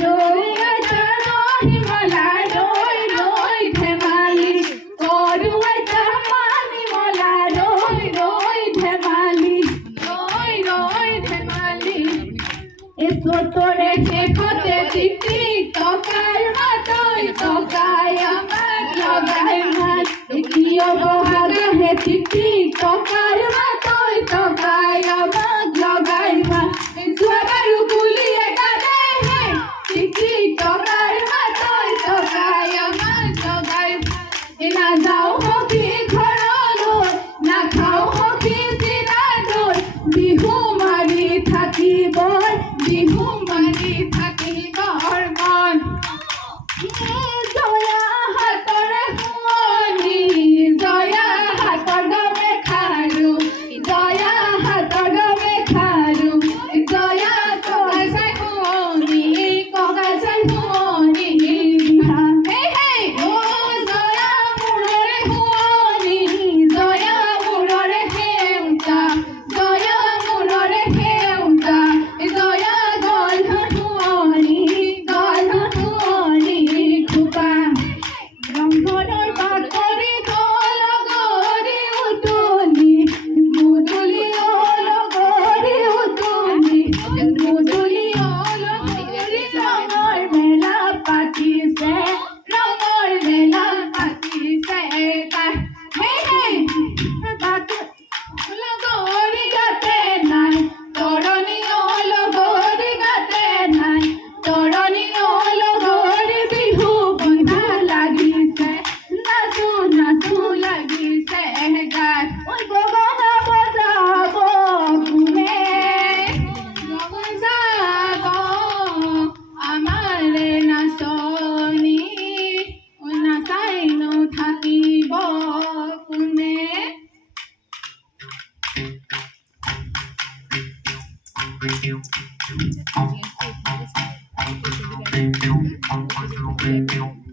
Lord, I. অবহাগা ঠিক ঠিক টকা Thank you.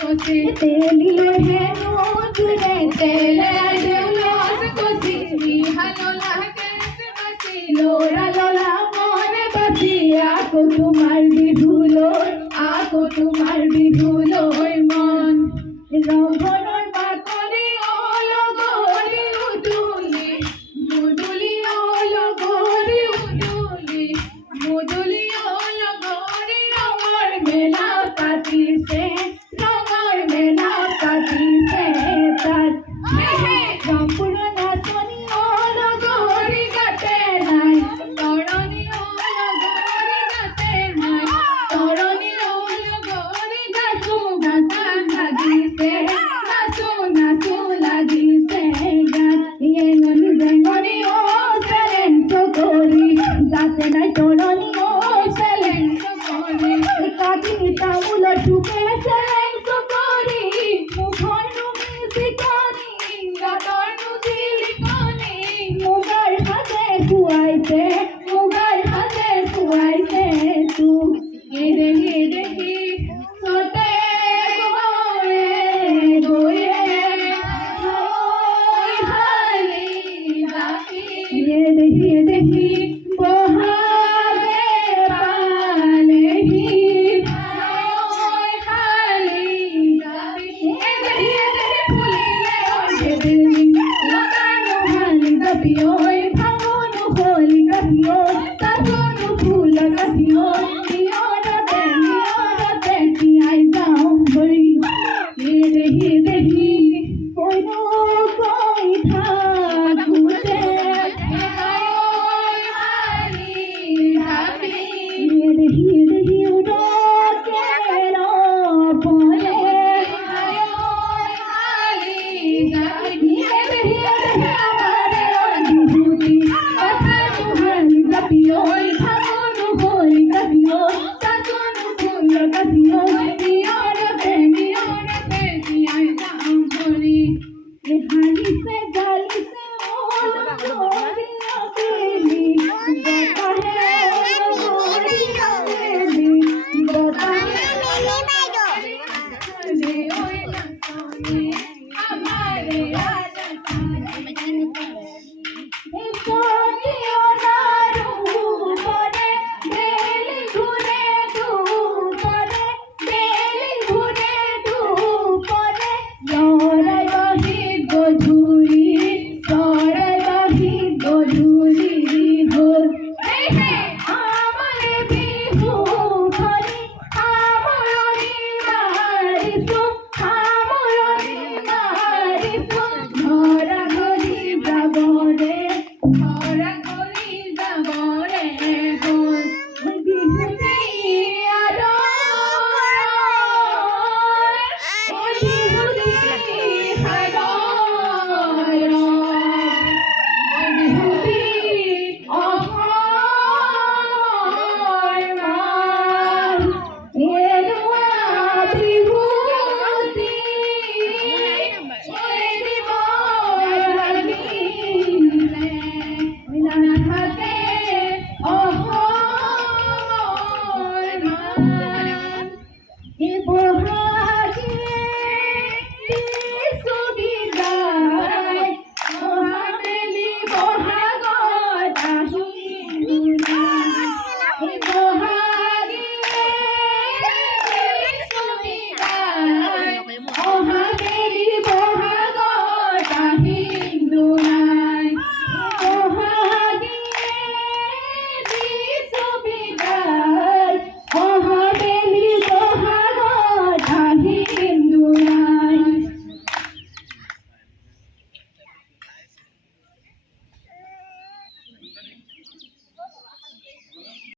कोसी तेली है नोज रे तेले जलोस कोसी हलो ला कैसे बसी लोरा लोला मोने बसी आको तुम्हार भी धूलो आको तुम्हार भी And I don't